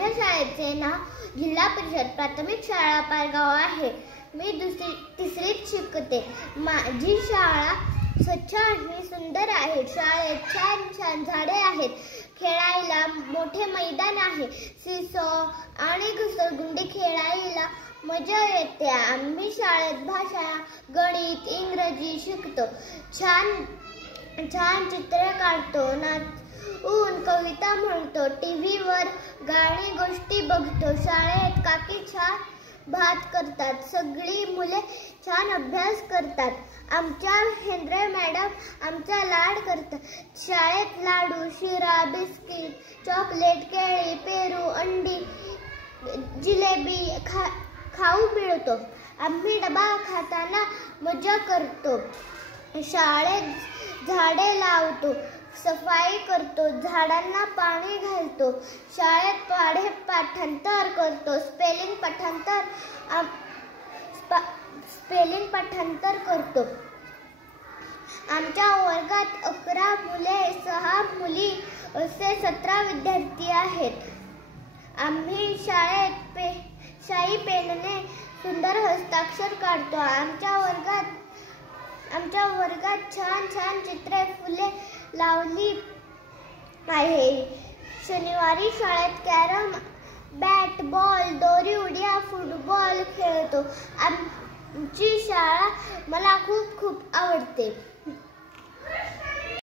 माझ्या शाळेचे नाव जिल्हा परिषद प्राथमिक शाळा पारगाव आहे। मी तिसरीत शिकते। माझी शाळा स्वच्छ आणि सुंदर आहे। शाळेत छान छान झाडे आहेत। खेळायला मोठे मैदान आहे। सीसॉ आणि घसरगुंडी खेळायला मजा येते। आम्ही शाळेत भाषा, गणित, इंग्रजी शिकतो। छान छान चित्रे काढतो, कविता म्हणतो, टीव्हीवर गाणी गोष्टी बघतो। शाळेत काकी छान भात करतात। सगळी मुले छान अभ्यास करतात। आमच्या हेंद्रे मॅडम आमचा लाड करतात। शाळेत लाडू, शिरा, बिस्किट, चॉकलेट, केळी, पेरू, अंडी, जिलेबी खाऊ मिळतो। आम्ही डबा खाताना मजा करतो। शाळेत झाडे लावतो, सफाई करतो, झाडांना पाणी घालतो। शाळेत पाठांतर करतो, स्पेलिंग पाठांतर करतो। आमच्या वर्गात 11 मुले, 6 मुली असे 17 विद्यार्थी आहेत। आम्ही शाळेत शाई पेनने सुंदर हस्ताक्षर काढतो। आमच्या वर्गात छान छान चित्रे, फुले लावली आहे। शनिवारी शाळेत कॅरम, बॅट, बॉल, दोरी उड्या, फुटबॉल खेळतो। आमची शाळा मला खूप आवडते।